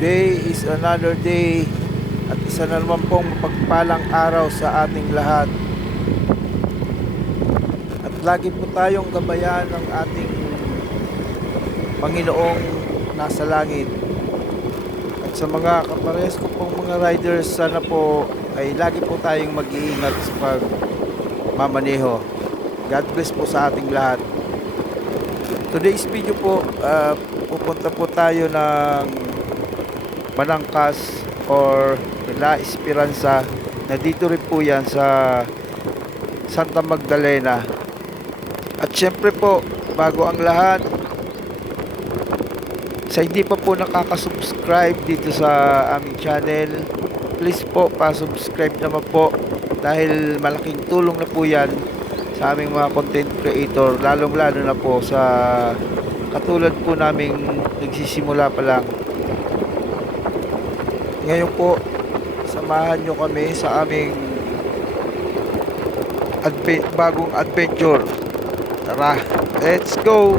Today is another day at isa na naman pong pagpalang araw sa ating lahat. At lagi po tayong gabayan ng ating Panginoong nasa langit. At sa mga kapares ko pong mga riders, sana po ay lagi po tayong mag-iingat sa pagmamaneho. God bless po sa ating lahat. Today's video po, pupunta po tayo ng Balangkas or La Esperanza, na dito rin po yan sa Santa Magdalena. At syempre po, bago ang lahat, sa hindi pa po nakaka-subscribe dito sa aming channel, please po pa-subscribe naman po, dahil malaking tulong na po yan sa aming mga content creator, lalong lalo na po sa katulad po naming nagsisimula pa lang. Ngayon po, samahan nyo kami sa aming bagong adventure. Tara, let's go!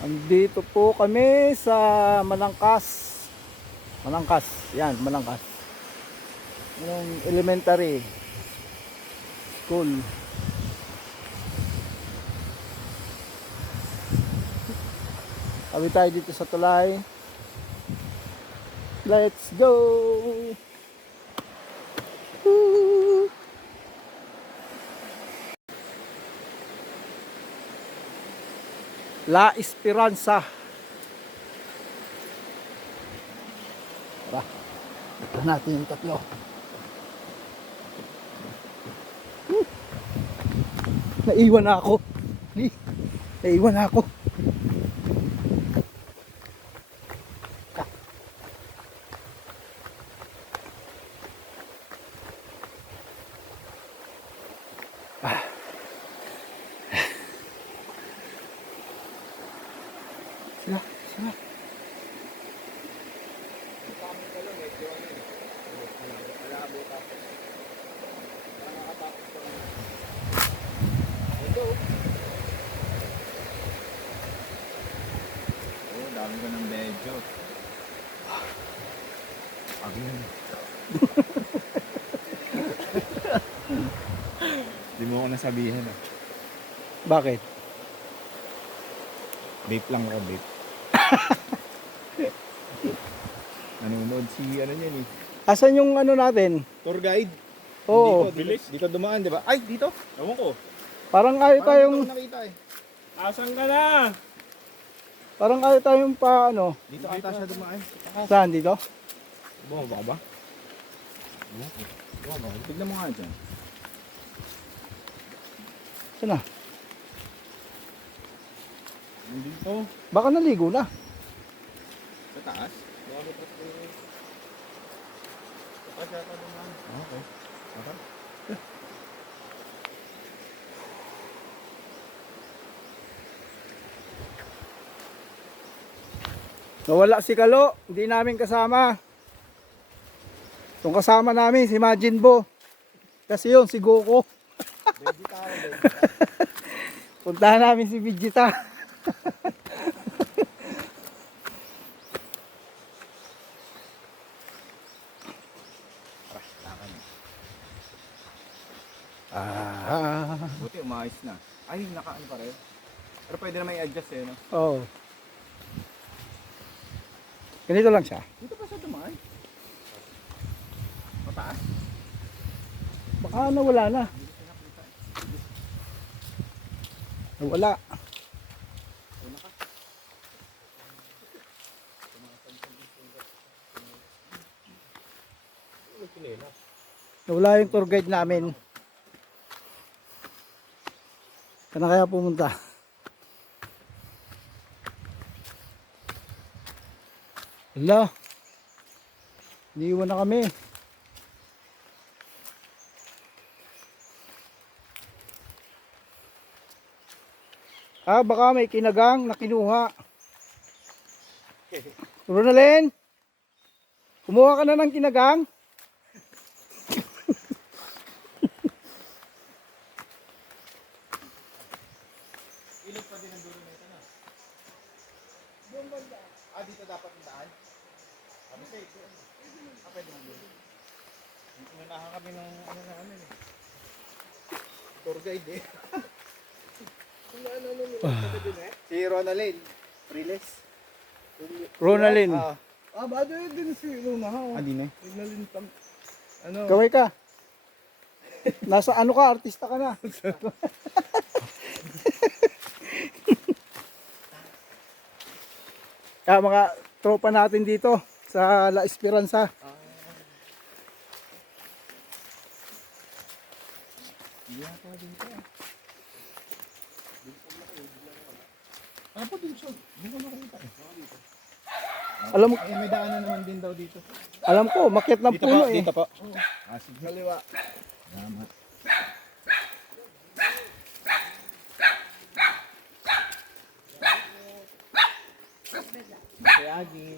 Andito po kami sa Malangkas. Malangkas, yan, Malangkas. Yung elementary school. Tabi tayo dito sa tulay. Let's go! La Esperanza. Tara, ito natin yung tatlo. Naiwan na ako. Naiwan na ako. Sila. Dami ko ng medyo. Agin. Di mo ako nasabihin ah. Bakit? Vape lang ako, vape. Nanonood si ano yan eh. Asan yung ano natin? Tour guide. Oo. Dito dumaan, di ba? Ay, dito. Ewan ko. Parang ayaw Parang tayong, dito ko nakita eh. Asan ka na? parang ayaw tayong pa ano. Dito ata siya dumaan. Saan dito? Bumaba ka ba? Ewan ko. Bumaba. Tignan mo nga dyan. Saan na? Nandito. Baka naligo na. Sa taas. Sa taas yata dumaan. Okay. Okay. Nawala si Kalo, hindi namin kasama. Yung kasama namin si Majin Bo. Kasi yun si Goku. Puntahan namin si Vegeta. Buti umayos na. Ay, nakaano pa rin. Pero pwede naman i-adjust eh, no? Oh. Ganito lang siya. Dito pa siya dumaan. Mataas. Baka nawala na. Nawala. Nawala yung tour guide namin. Saan na kaya pumunta? Hala. Iniwan na kami. Baka may kinagang na kinuha. Ronalyn, kumuha ka na ng kinagang? Ah, dito dapat ang daan? Ano sa ito? Ah, pwede mo dito. Nanahan kami ng ano na ano eh. Tour guide eh. Si Ronalyn. Riles. Ronalyn, Bado yun din si Luna ha. Ah, di na eh. Tignan tam. Ano? kaway ka. Nasa ano ka, artista ka na. Mga tropa natin dito sa La Esperanza. Ah, po dun siya. Hindi ko makita eh. Alam Ay, may daanan naman din daw dito. alam ko, makyat ng Dito puno po, eh. dito po. Ah, sige. Kaliwa. Salamat. Si Agi.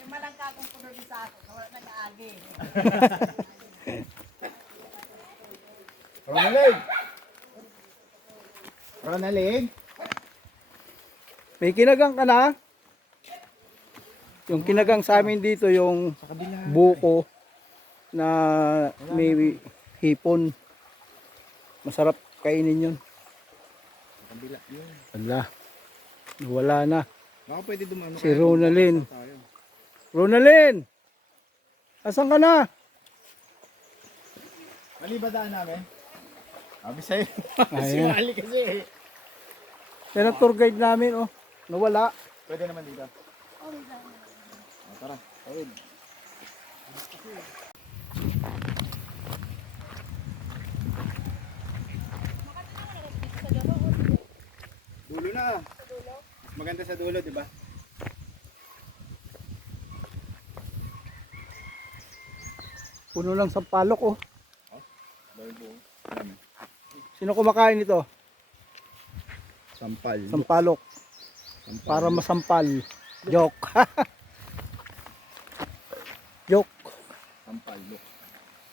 Yung malangkakong puno din sa ako, wala nag-aagi. Ronalyn! Ronalyn! May kinagang ka na? Yung kinagang sa amin dito, yung Sa kabila. buko na may hipon. Masarap kainin yun. Sa kabila. Yun. Ala, wala na. Baka pwede dumano Si Ronalyn. tayo. Ronalyn! Asan ka na? Mali ba daan namin? Sabi sa'yo. Ayun. Sinali kasi eh. Yan ang tour guide namin, oh. Nawala. Pwede naman dito. Tara. Ayun. Dulo na. Mas maganda sa dulo, di ba? Puno lang sa palok, oh. Dahil buo. Sino kumakain ito? Sampal. Sampalok. Para masampal. Joke. Joke. Sampal. Look.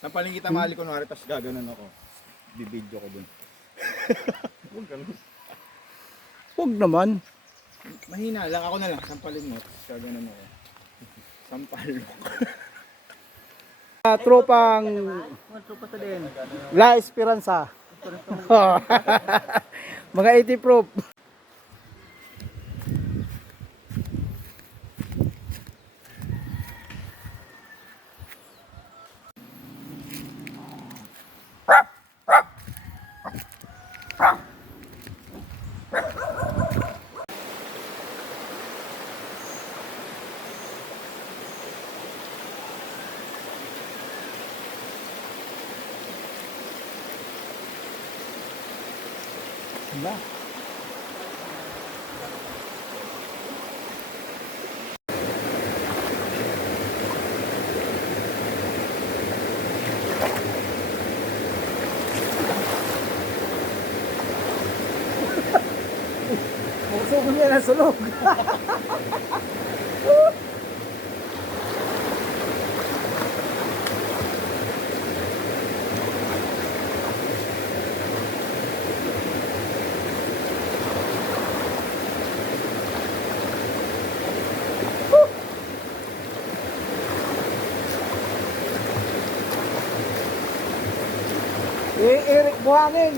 Sampalin kita mahali kunwari, tapos gaganon ako. Bibidyo ko dun. Huwag ganun. Huwag naman. Mahina lang. Ako na lang. Sampalin mo. Tapos gaganon ako. Sampal. Tropang La Esperanza. Mga 80 proof. Diba? Bukso ko niya ng sulog. Eric Buhangin.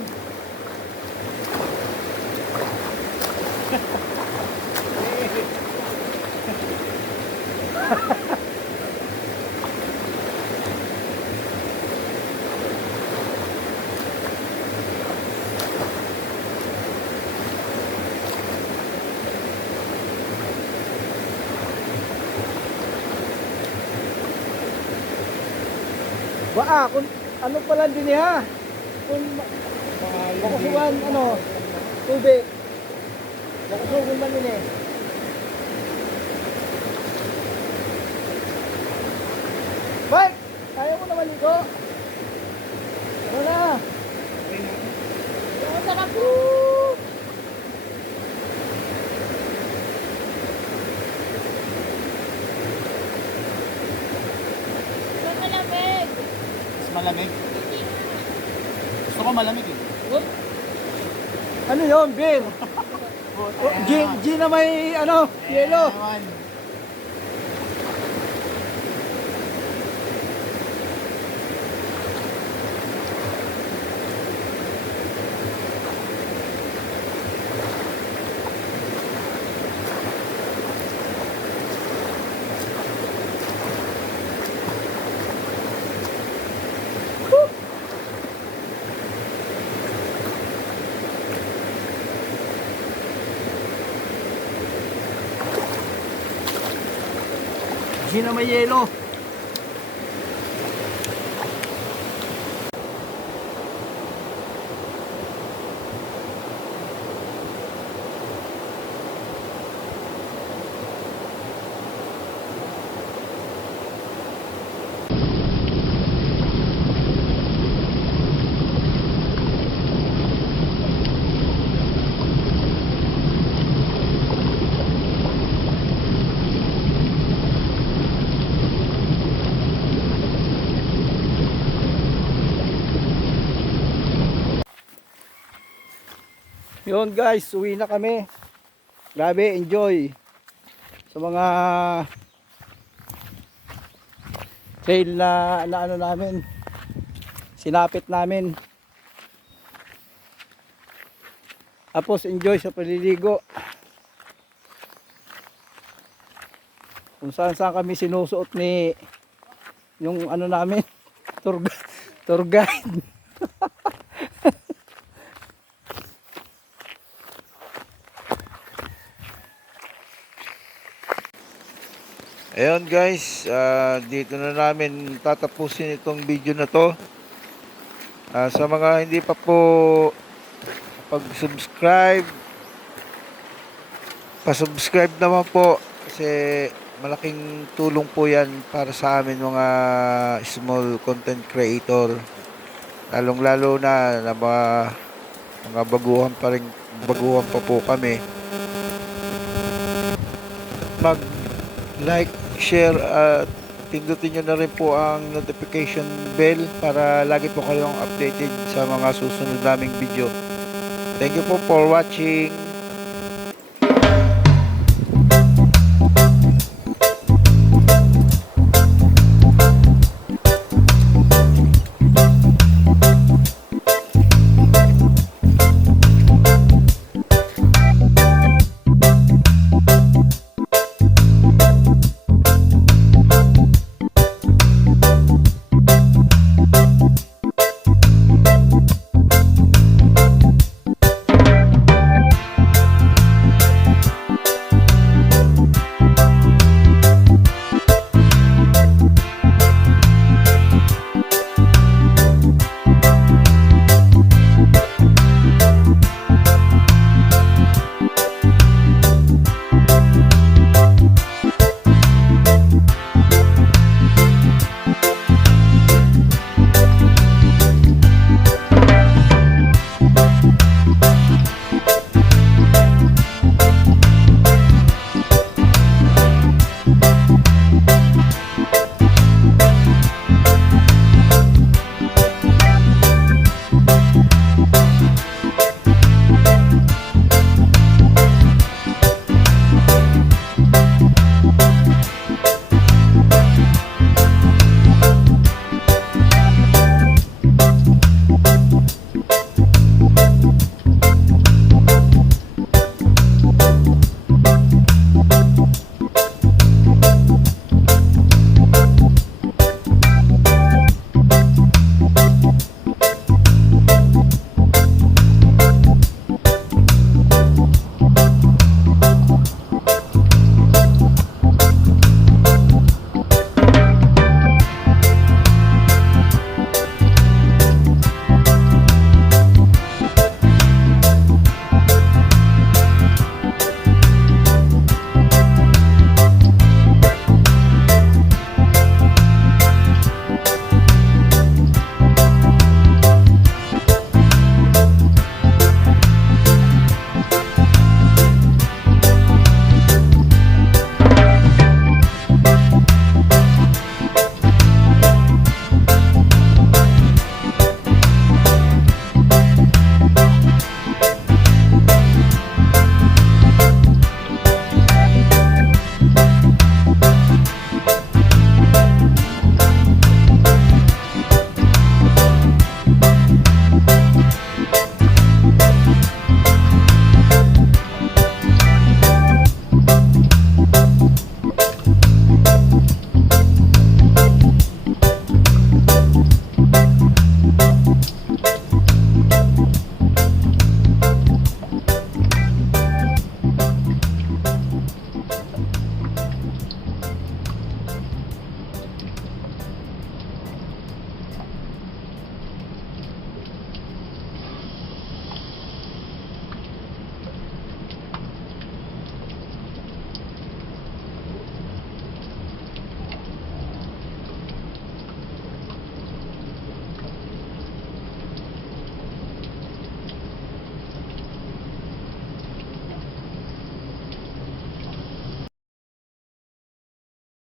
Kung ano pala din niya? Kung makusugan, tubig. Makusugan man din eh. Mike! Kaya mo naman ito? Ano na? Ano na ako? Mas malamig. Gusto ko malamig eh. Ano yun, beer? G na may yelo. Ewan. G na may yelo. Yun guys, uwi na kami. Grabe, enjoy. Sa mga trail na ano namin, sinapit namin. Tapos enjoy sa paliligo. Kung saan kami sinusuot ni yung namin, tour guide. Ayun guys, dito na namin tatapusin itong video na to. Sa mga hindi pa po pag-subscribe, pa-subscribe naman po kasi malaking tulong po yan para sa amin mga small content creator. Lalong-lalo na mga baguhan pa po kami. Mag-like, share at pindutin nyo na rin po ang notification bell para lagi po kayong updated sa mga susunod naming video. Thank you po for watching.